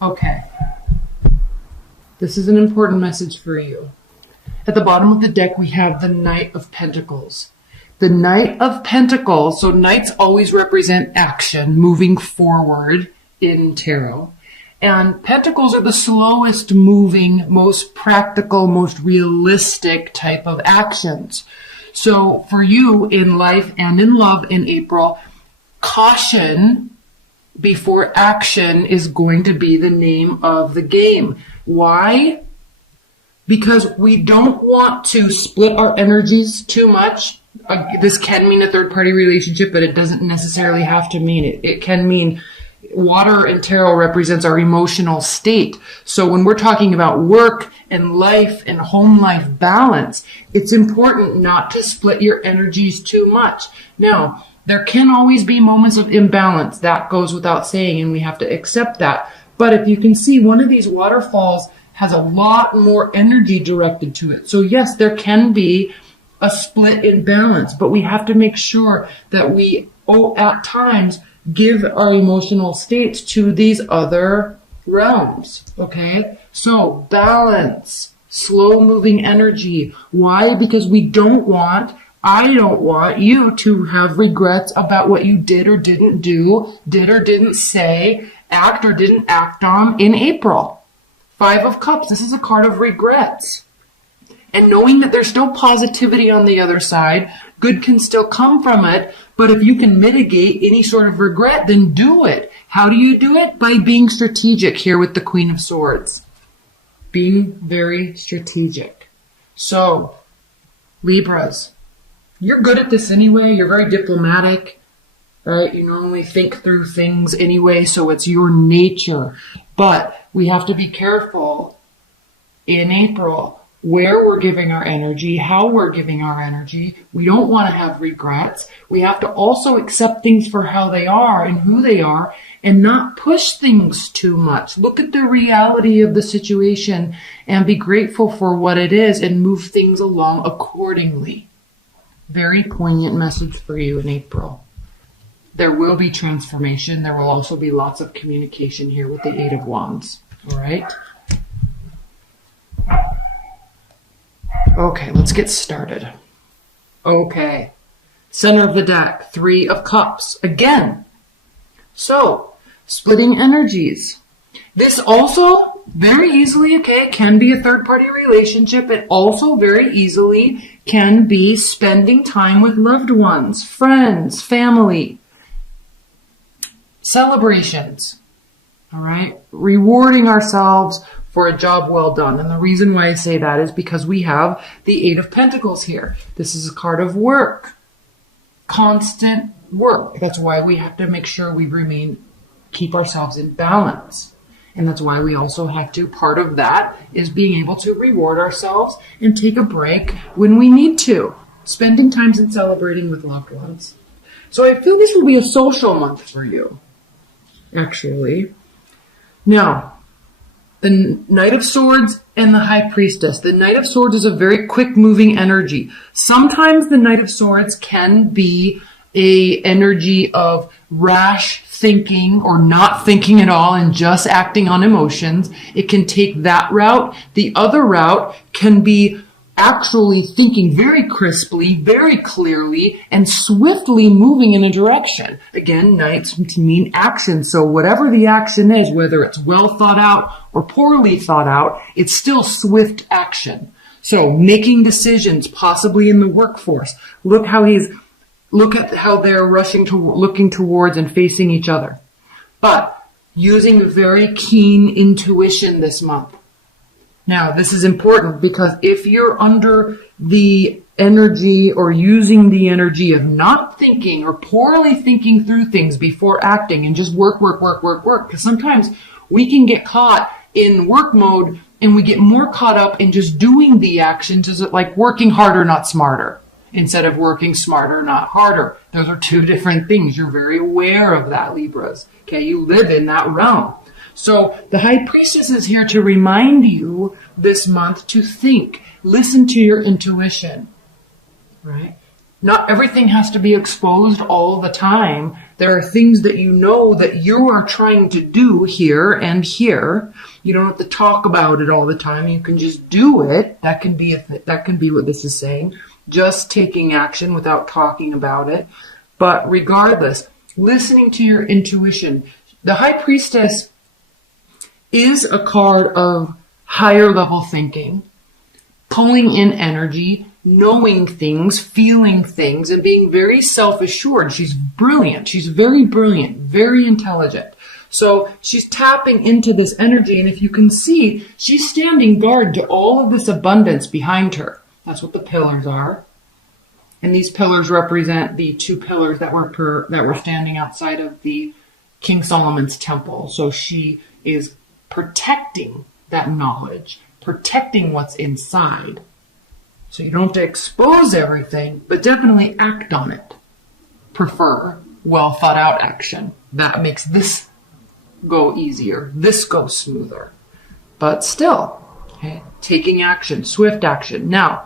Okay. This is an important message for you. At the bottom of the deck, we have the Knight of Pentacles. The Knight of Pentacles, so knights always represent action, moving forward in tarot. And pentacles are the slowest moving, most practical, most realistic type of actions. So for you in life and in love in April, caution before action is going to be the name of the game. Why? Because we don't want to split our energies too much. This can mean a third-party relationship, but it doesn't necessarily have to mean it. It can mean water and tarot represents our emotional state. So when we're talking about work and life and home life balance, it's important not to split your energies too much. Now, there can always be moments of imbalance. That goes without saying, and we have to accept that. But if you can see, one of these waterfalls has a lot more energy directed to it. So yes, there can be a split in balance, but we have to make sure that we, at times, give our emotional states to these other realms, okay? So balance, slow moving energy. Why? Because I don't want you to have regrets about what you did or didn't do, did or didn't say, act or didn't act on in April. 5 of Cups, this is a card of regrets. And knowing that there's still positivity on the other side, good can still come from it, but if you can mitigate any sort of regret, then do it. How do you do it? By being strategic here with the Queen of Swords. Being very strategic. So, Libras, you're good at this anyway. You're very diplomatic, right? You normally think through things anyway, so it's your nature. But we have to be careful in April where we're giving our energy, how we're giving our energy. We don't want to have regrets. We have to also accept things for how they are and who they are and not push things too much. Look at the reality of the situation and be grateful for what it is and move things along accordingly. Very poignant message for you in April. There will be transformation. There will also be lots of communication here with the 8 of Wands. All right? Okay, let's get started. Okay. Center of the deck, 3 of Cups. Again. So, splitting energies. This also very easily, okay, can be a third-party relationship. It also very easily can be spending time with loved ones, friends, family. Celebrations. All right? Rewarding ourselves for a job well done. And the reason why I say that is because we have the 8 of Pentacles here. This is a card of work. Constant work. That's why we have to make sure we keep ourselves in balance. And that's why we also have to, part of that is being able to reward ourselves and take a break when we need to. Spending time and celebrating with loved ones. So I feel this will be a social month for you, actually. Now, the Knight of Swords and the High Priestess. The Knight of Swords is a very quick moving energy. Sometimes the Knight of Swords can be a energy of rash thinking or not thinking at all and just acting on emotions. It can take that route. The other route can be actually thinking very crisply, very clearly, and swiftly moving in a direction. Again, knights mean action. So whatever the action is, whether it's well thought out or poorly thought out, it's still swift action. So making decisions, possibly in the workforce. Look at how they're looking towards and facing each other. But using very keen intuition this month. Now, this is important because if you're under the energy or using the energy of not thinking or poorly thinking through things before acting and just work, because sometimes we can get caught in work mode and we get more caught up in just doing the actions, is it like working harder, not smarter, instead of working smarter, not harder. Those are two different things. You're very aware of that, Libras. Okay, you live in that realm. So the High Priestess is here to remind you this month to think, listen to your intuition, right? Not everything has to be exposed all the time. There are things that you know that you are trying to do here and here. You don't have to talk about it all the time. You can just do it. That can be what this is saying. Just taking action without talking about it. But regardless, listening to your intuition. The High Priestess is a card of higher level thinking, pulling in energy, knowing things, feeling things, and being very self-assured. She's brilliant. She's very brilliant, very intelligent. So she's tapping into this energy, and if you can see, she's standing guard to all of this abundance behind her. That's what the pillars are. And these pillars represent the two pillars that were standing outside of the King Solomon's temple. So she is protecting that knowledge, protecting what's inside. So you don't have to expose everything, but definitely act on it. Prefer well thought out action. That makes this go easier. This goes smoother. But still, okay, taking action, swift action. Now,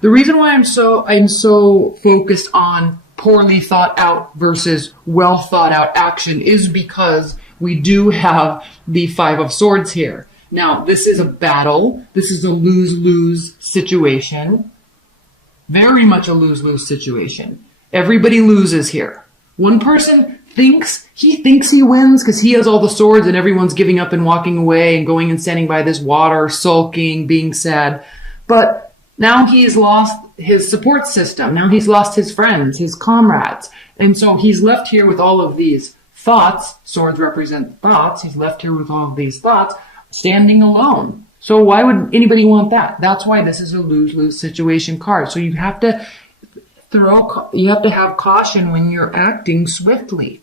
the reason why I'm so focused on poorly thought out versus well thought out action is because we do have the Five of Swords here. Now, this is a battle. This is a lose-lose situation. Very much a lose-lose situation. Everybody loses here. One person thinks he wins because he has all the swords and everyone's giving up and walking away and going and standing by this water, sulking, being sad. But now he's lost his support system. Now he's lost his friends, his comrades. And so he's left here with all of these thoughts. Swords represent thoughts. He's left here with all of these thoughts, standing alone. So why would anybody want that? That's why this is a lose-lose situation card. So you have to have caution when you're acting swiftly.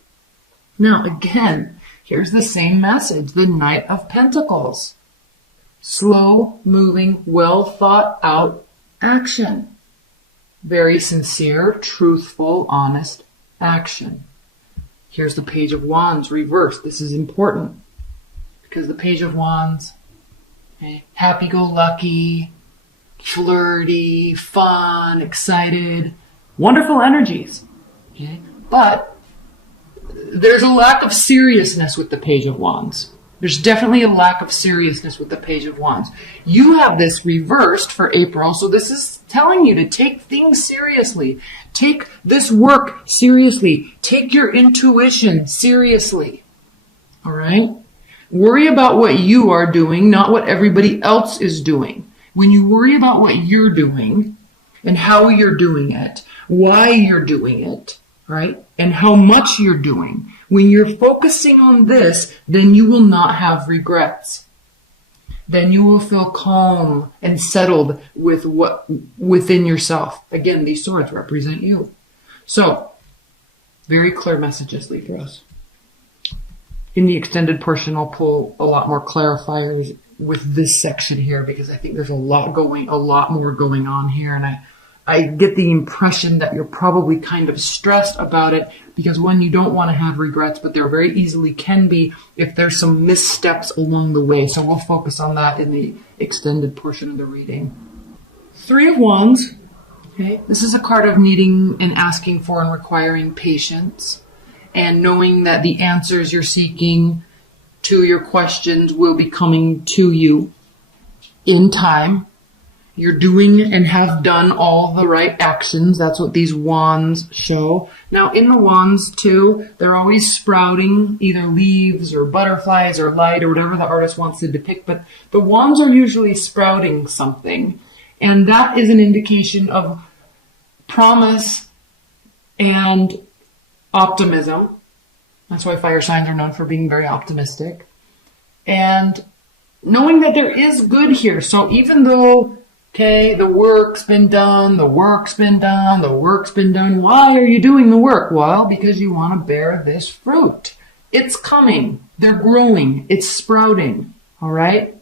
Now, again, here's the same message, the Knight of Pentacles. Slow moving, well thought out action. Very sincere, truthful, honest action. Here's the Page of Wands reversed. This is important because the Page of Wands, okay, happy-go-lucky, flirty, fun, excited, wonderful energies. Okay? But there's a lack of seriousness with the Page of Wands. There's definitely a lack of seriousness with the Page of Wands. You have this reversed for April, so this is telling you to take things seriously. Take this work seriously. Take your intuition seriously. All right? Worry about what you are doing, not what everybody else is doing. When you worry about what you're doing and how you're doing it, why you're doing it, right? And how much you're doing. When you're focusing on this, then you will not have regrets. Then you will feel calm and settled with what within yourself. Again, these swords represent you. So, very clear messages, Libras. In the extended portion, I'll pull a lot more clarifiers with this section here because I think there's a lot more going on here, and I get the impression that you're probably kind of stressed about it because, one, you don't want to have regrets, but there very easily can be if there's some missteps along the way. So we'll focus on that in the extended portion of the reading. Three of Wands. Okay, this is a card of needing and asking for and requiring patience and knowing that the answers you're seeking to your questions will be coming to you in time. You're doing and have done all the right actions. That's what these wands show. Now, in the wands, too, they're always sprouting either leaves or butterflies or light or whatever the artist wants to depict. But the wands are usually sprouting something. And that is an indication of promise and optimism. That's why fire signs are known for being very optimistic. And knowing that there is good here. So even though, okay, the work's been done. Why are you doing the work? Well, because you want to bear this fruit. It's coming. They're growing. It's sprouting. All right?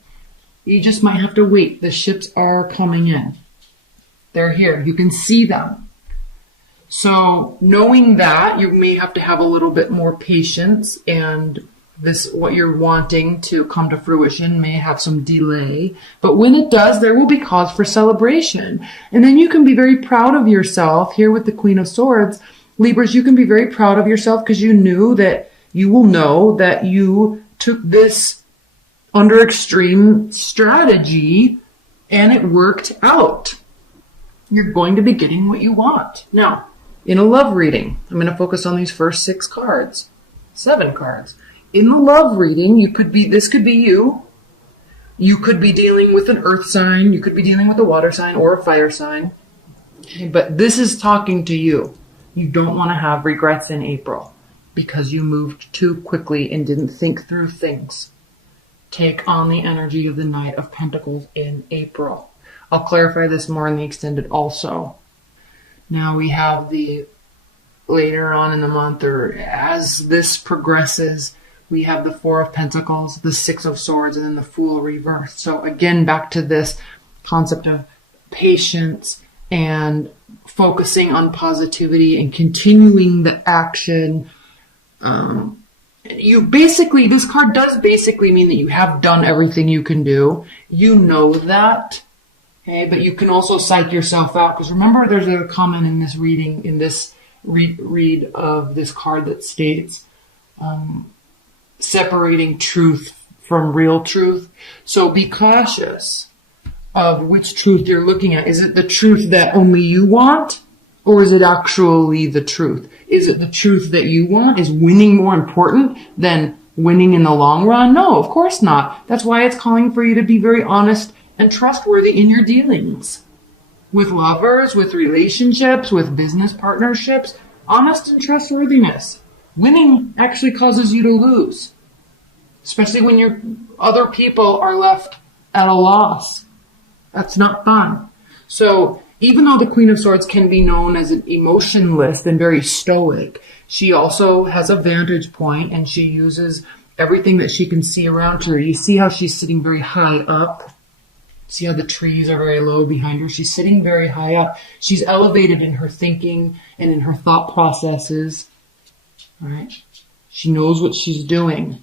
You just might have to wait. The ships are coming in. They're here. You can see them. So knowing that, you may have to have a little bit more patience, and this, what you're wanting to come to fruition, may have some delay. But when it does, there will be cause for celebration. And then you can be very proud of yourself here with the Queen of Swords Libras, you can be very proud of yourself because you knew that you will know that you took this under extreme strategy and it worked out. You're going to be getting what you want. Now, in a love reading, I'm going to focus on these first 7 cards. In the love reading, this could be you. You could be dealing with an earth sign. You could be dealing with a water sign or a fire sign. Okay, but this is talking to you. You don't want to have regrets in April because you moved too quickly and didn't think through things. Take on the energy of the Knight of Pentacles in April. I'll clarify this more in the extended also. Now we have later on in the month, or as this progresses, we have the 4 of Pentacles, the 6 of Swords, and then the Fool reversed. So again, back to this concept of patience and focusing on positivity and continuing the action. This card does basically mean that you have done everything you can do. You know that. Okay, but you can also psych yourself out. Because remember, there's a comment in this reading, in this read of this card that states, separating truth from real truth. So be cautious of which truth you're looking at. Is it the truth that only you want? Or is it actually the truth? Is it the truth that you want? Is winning more important than winning in the long run? No, of course not. That's why it's calling for you to be very honest and trustworthy in your dealings. With lovers, with relationships, with business partnerships, honest and trustworthiness. Winning actually causes you to lose. Especially when other people are left at a loss. That's not fun. So, even though the Queen of Swords can be known as an emotionless and very stoic, she also has a vantage point and she uses everything that she can see around her. You see how she's sitting very high up? See how the trees are very low behind her? She's sitting very high up. She's elevated in her thinking and in her thought processes. All right? She knows what she's doing.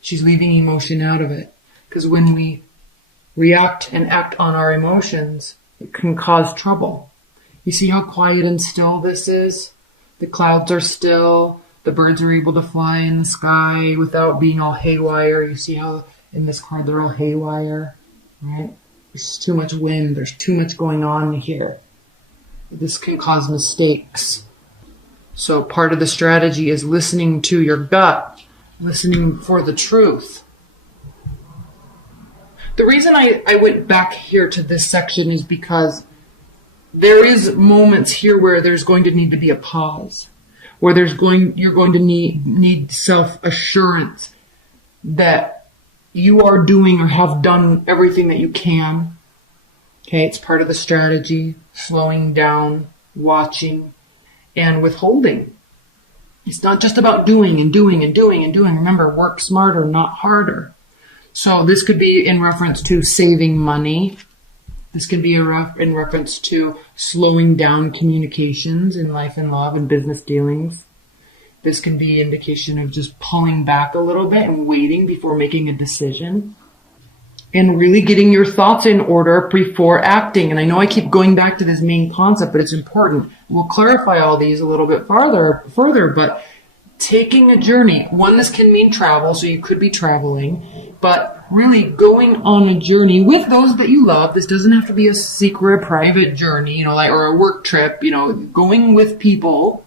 She's leaving emotion out of it. Because when we react and act on our emotions, it can cause trouble. You see how quiet and still this is? The clouds are still. The birds are able to fly in the sky without being all haywire. You see how in this card they're all haywire, right? There's too much wind. There's too much going on here. This can cause mistakes. So part of the strategy is listening to your gut, listening for the truth. The reason I went back here to this section is because there is moments here where there's going to need to be a pause, where you're going to need self-assurance that you are doing or have done everything that you can. Okay, it's part of the strategy, slowing down, watching, and withholding. It's not just about doing and doing and doing and doing. Remember, work smarter, not harder. So this could be in reference to saving money. This can be in reference to slowing down communications in life and love and business dealings. This can be an indication of just pulling back a little bit and waiting before making a decision. And really getting your thoughts in order before acting. And I know I keep going back to this main concept, but it's important. We'll clarify all these a little bit further, but taking a journey. One, this can mean travel, so you could be traveling, but really going on a journey with those that you love. This doesn't have to be a secret, private journey, or a work trip, going with people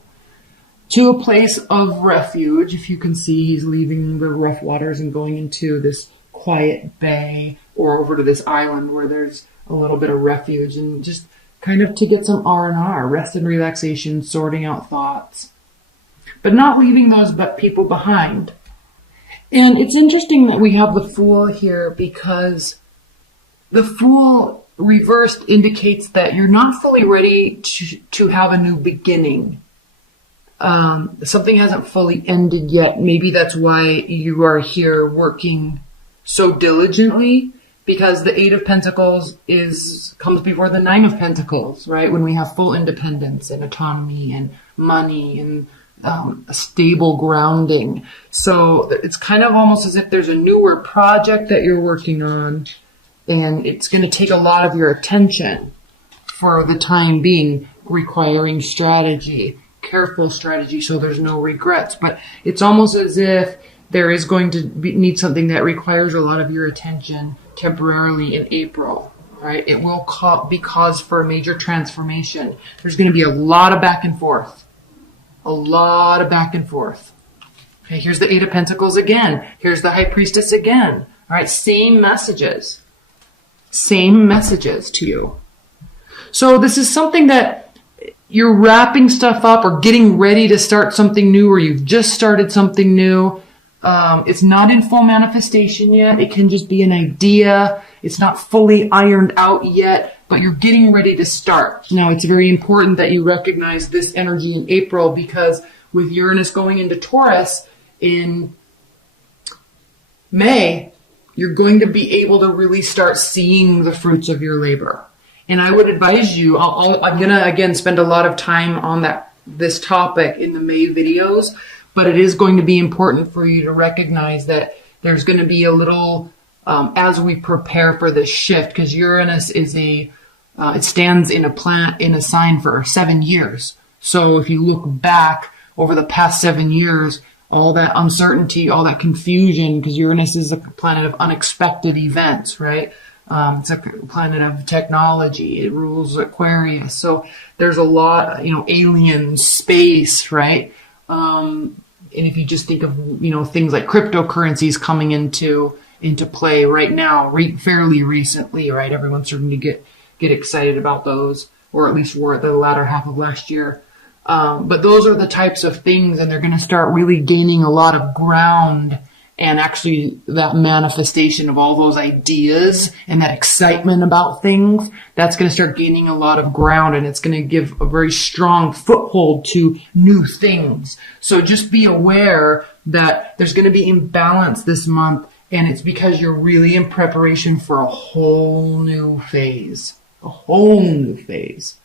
to a place of refuge. If you can see, he's leaving the rough waters and going into this quiet bay or over to this island where there's a little bit of refuge, and just kind of to get some R&R, rest and relaxation, sorting out thoughts, but not leaving those people behind. And it's interesting that we have the Fool here, because the Fool reversed indicates that you're not fully ready to have a new beginning. Something hasn't fully ended yet. Maybe that's why you are here working so diligently, because the 8 of Pentacles comes before the 9 of Pentacles, right? When we have full independence and autonomy and money and a stable grounding. So it's kind of almost as if there's a newer project that you're working on, and it's going to take a lot of your attention for the time being, requiring strategy, careful strategy so there's no regrets. But it's almost as if there is going to need something that requires a lot of your attention temporarily in April, right? It will be cause for a major transformation. There's going to be a lot of back and forth. A lot of back and forth. Okay, here's the Eight of Pentacles again. Here's the High Priestess again. All right, same messages. Same messages to you. So this is something that you're wrapping stuff up or getting ready to start something new, or you've just started something new. It's not in full manifestation yet. It can just be an idea. It's not fully ironed out yet, but you're getting ready to start. Now, it's very important that you recognize this energy in April, because with Uranus going into Taurus in May, you're going to be able to really start seeing the fruits of your labor. And I would advise you, I'm going to, again, spend a lot of time on this topic in the May videos, but it is going to be important for you to recognize that there's going to be a little, as we prepare for this shift, because Uranus is it stands in a sign for 7 years. So if you look back over the past 7 years, all that uncertainty, all that confusion, because Uranus is a planet of unexpected events, right? It's a planet of technology. It rules Aquarius. So there's a lot, alien space, right? And if you just think of, things like cryptocurrencies coming into play right now, fairly recently, right? Everyone's starting to get excited about those, or at least were at the latter half of last year. But those are the types of things, and they're going to start really gaining a lot of ground, and actually that manifestation of all those ideas and that excitement about things, that's going to start gaining a lot of ground, and it's going to give a very strong foothold to new things. So just be aware that there's going to be imbalance this month, and it's because you're really in preparation for a whole new phase. A whole new phase.